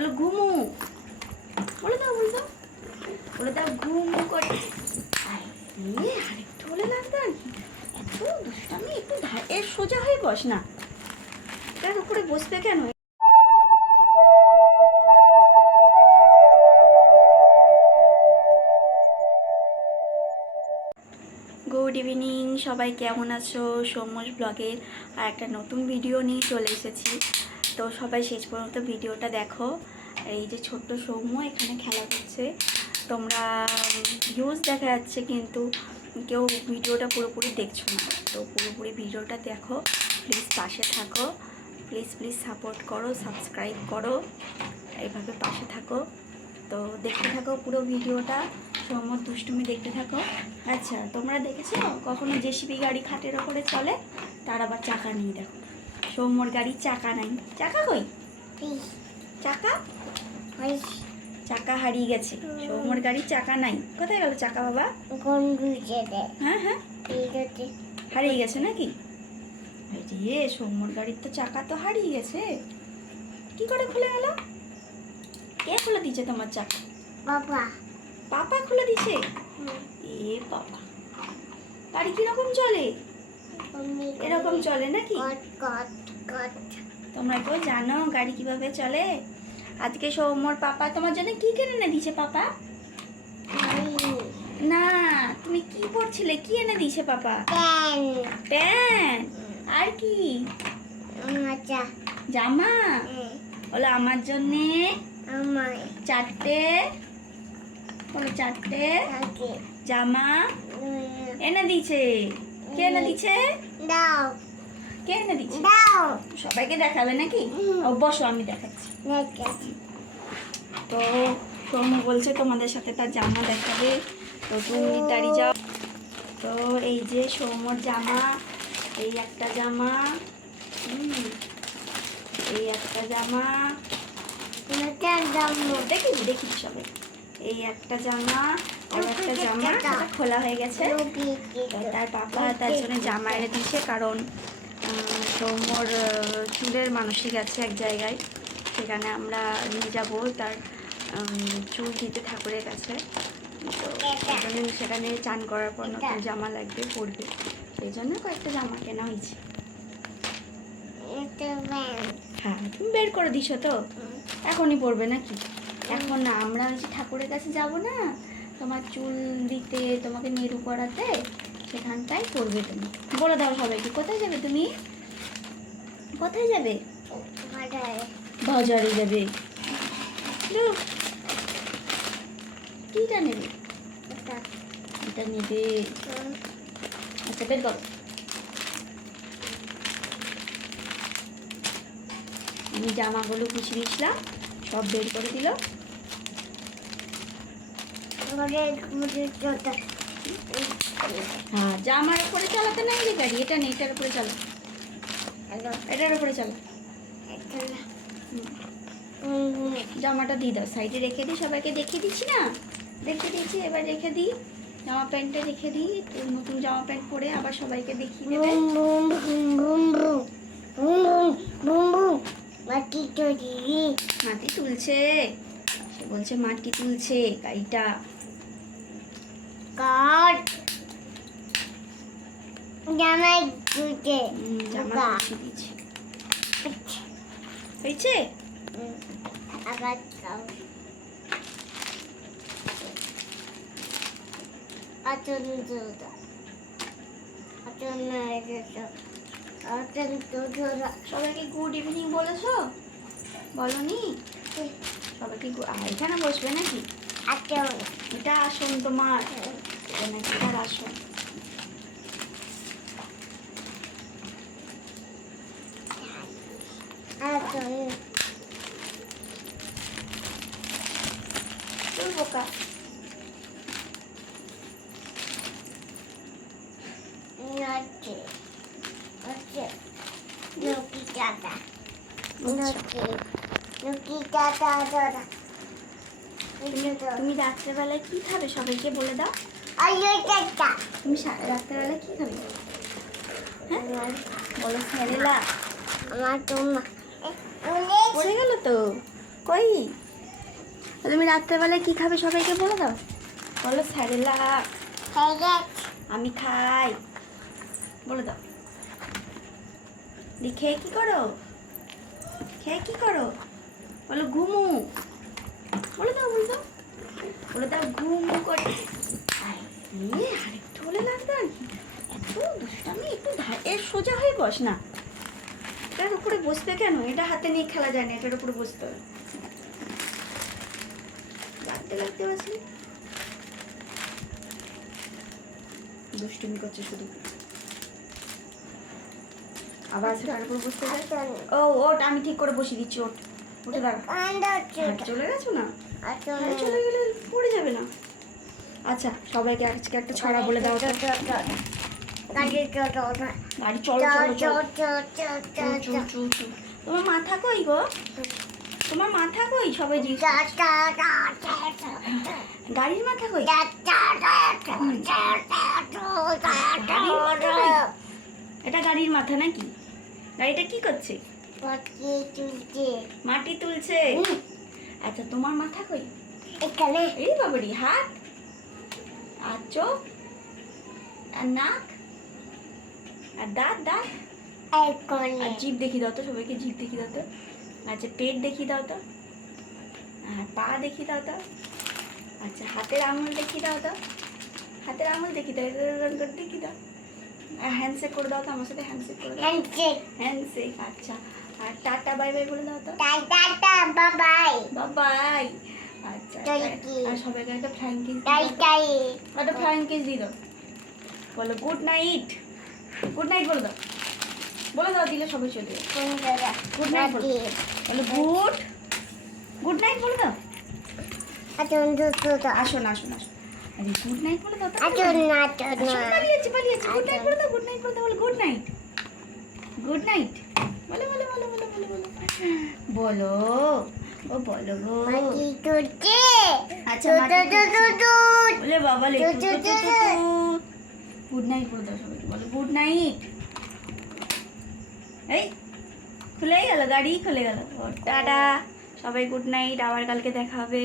বলো ঘুমু, বলে দাও বলে দাও বলে দাও ঘুমু করে। আরেকটু বলে লাগতো আর কি, এত দুষ্টামি। একটু এর সোজা হয়ে বস না, এটার উপরে বসবে কেন? গুড ইভিনিং, সবাই কেমন আছো? সৌম্যস ব্লগের আর একটা নতুন ভিডিও নিয়ে চলে এসেছি। তো সবাই শেষ পর্যন্ত ভিডিওটা দেখো। এই যে ছোট্ট সৌম্য এখানে খেলা করছে, তোমরা ভিউজ দেখা যাচ্ছে কিন্তু কেউ ভিডিওটা পুরোপুরি দেখছো না। তো পুরোপুরি ভিডিওটা দেখো, প্লিজ পাশে থাকো, প্লিজ প্লিজ সাপোর্ট করো, সাবস্ক্রাইব করো, এইভাবে পাশে থাকো। তো দেখতে থাকো পুরো ভিডিওটা, সৌম্যর দুষ্টুমি দেখতে থাকো। আচ্ছা, তোমরা দেখেছো কখনো জেসিবি গাড়ি খাটের ওপরে চলে, তার আবার চাকা নেই? দেখো সৌম্যর গাড়ির চাকা নাই। চাকা কই? চাকা চাকা হারিয়ে গেছে, সৌম্যর গাড়ির চাকা নাই। কোথায় গেল চাকা বাবা? হ্যাঁ হ্যাঁ, হারিয়ে গেছে নাকি? রে, সৌম্যর গাড়ির তো চাকা তো হারিয়ে গেছে, কি করে খুলে গেল? কে খুলে দিয়েছে তোমার চাকা? বাবা। পাপা খুলে দিছে? এ বাবা, গাড়ি কিরকম চলে? এরকম চলে নাকি? তোমরা কেউ জানো গাড়ি কিভাবে চলে? আজকে সৌম্যর পাপা তোমার জন্য কি কিনে এনে দিয়েছে? পাপা না, তুমি কি পড়ছিলে? কি এনে দিয়েছে পাপা? প্যান্ট। আর কি? জামা। বলো আমার জন্যে চারটে, বলো চারটে জামা এনে দিয়েছে। কে এনে দিয়েছে? কে এনে দিয়েছে? সবাইকে দেখাবে নাকি? ও বসো, আমি দেখাচ্ছি। তো সৌম্য বলছে তোমাদের সাথে তার জামা দেখাবে, তো তুমি দাঁড়িয়ে যাও। তো এই যে সৌম্যর জামা, এই একটা জামা, এই একটা জামা, দেখি দেখি সবাই। এই একটা জামা, আর একটা জামা খোলা হয়ে গেছে। তার পাপা তার জন্য জামা এনে দিচ্ছে, কারণ সৌম্যর চুলের মানসিক আছে এক জায়গায়, সেখানে আমরা নিয়ে যাবো তার চুল দিতে ঠাকুরের কাছে। তো সেখানে চান করার পর নতুন জামা লাগবে, পরবে, সেই জন্য কয়েকটা জামা কেনা হয়েছে। হ্যাঁ, তুমি বের করে দিছো তো, এখনই পরবে নাকি? এখন না, আমরা হচ্ছে ঠাকুরের কাছে যাব না, তোমার চুল দিতে, তোমাকে নেড়ু করাতে, সেখানটাই পরবে তুমি। বলে দাও সবাইকে, কোথায় যাবে তুমি? কোথায় যাবে? বাজারে যাবে। কিটা নেবে? এটা নেবে। আচ্ছা, বের করো। আমি জামাগুলো গুছিয়ে দিয়েছিলাম, সব বের করে দিল। হ্যাঁ, জামার উপরে চালাতে নাই রে গাড়ি, এটা নেই, এটার উপরে চালা, এটার উপরে চালা। জামাটা দিয়ে দাও, সাইডে রেখে দিই, সবাইকে দেখিয়ে দিচ্ছি না? রেখে দিয়েছি, এবার রেখে দিই। জামা প্যান্টটা রেখে দিই, নতুন জামা প্যান্ট পরে আবার সবাইকে দেখিয়ে দেবে। মাটি তুলছে, সে বলছে মাটি তুলছে গাড়িটা। জামা হয়েছে। সবাইকে গুড ইভিনিং বলেছো? বলনি? সবাইকে এখানে বসবে নাকি? এটা আসন তোমার, এটার আসন। বোকা তুমি রাত্রেবেলায় কি খাবে সবাইকে বলে দাও। তুমি রাত্রেবেলায় কি খাবে? হ্যাঁ বলো। স্যারেলা আমার তো পড়ে গেল তো, কই তুমি রাত্রেবেলায় কি খাবে সবাইকে বলে দাও। বলো স্যারেলাক আমি খাই, বলে দাও। দি খেয়ে কি করো, খেয়ে কি করো, বলো ঘুমু, বলে দাও বলে দাও, বলে দাও ঘুমু করে। আরেকটু হলে লাগবে আর কি, এত দুষ্টামি। একটু এর সোজা হয়ে বস না, এটার উপরে বসবে কেন? এটা হাতে নিয়ে খেলা যায় না, এটার উপরে বসতে হবে। লাগতে লাগতে বসি, দুষ্টুমি করছে শুধু। আবার সেটার উপর বসতে যায়। ও ওট, আমি ঠিক করে বসিয়ে দিচ্ছি, ওট উঠে দাঁড়া। চলে গেছো না, চলে গেলে পড়ে যাবে না। আচ্ছা সবাইকে আজকে একটা ছড়া বলে দাও। গাড়ি চলো চলো চলো। তোমার মাথা কই গো, তোমার মাথা কই? সবাই জিজ্ঞেস, গাড়ির মাথা কই? এটা গাড়ির মাথা নাকি? গাড়িটা কি করছে? মাটি তুলছে। আচ্ছা তোমার মাথা কই? এখানে। এই বাবারি, হাত আর চোখ আর নাক আর দাঁত, দাঁত আর জিভ দেখিয়ে দাও তো সবাইকে, জিভ দেখিয়ে দাও তো। আচ্ছা পেট দেখিয়ে দাও তো, আর পা দেখিয়ে দাও তো। আচ্ছা হাতের আঙুল দেখিয়ে দাও তো, হাতের আঙুল দেখিয়ে দাও, দেখিয়ে দাও। আর হ্যান্ডশেক করে দাও তো, আমার সাথে হ্যান্ডশেক করে দাও। হ্যান্ডশেক। আচ্ছা আর টাটা বাই বাই বলে দাও তো। Bye bye. আচ্ছা আর সবাইকে একটা ফ্লাইং কিস, একটা ফ্লাইং কিস দিয়ে দাও। বলো গুড নাইট, গুড নাইট বলে দাও, বলে দাও, দিলে সবাই চলে যাবে। গুড নাইট বলো, গুড গুড নাইট বলে দাও। আসো না আসো না আসো, আরে গুড নাইট বলে দাও। পালিয়েছি পালিয়েছি, গুড নাইট বলে দাও, গুড নাইট বলে দাও, বলো গুড নাইট, গুড নাইট বলো বলো বলো বলো বলো বলো বলো, ও বলো গো। আচ্ছা বলে বাবা গুড নাইট বলে দাও সবাইকে, বলো গুড নাইট। এই খুলেই গেল, গাড়ি খুলে গেল। টাটা সবাই, গুড নাইট, আবার কালকে দেখা হবে।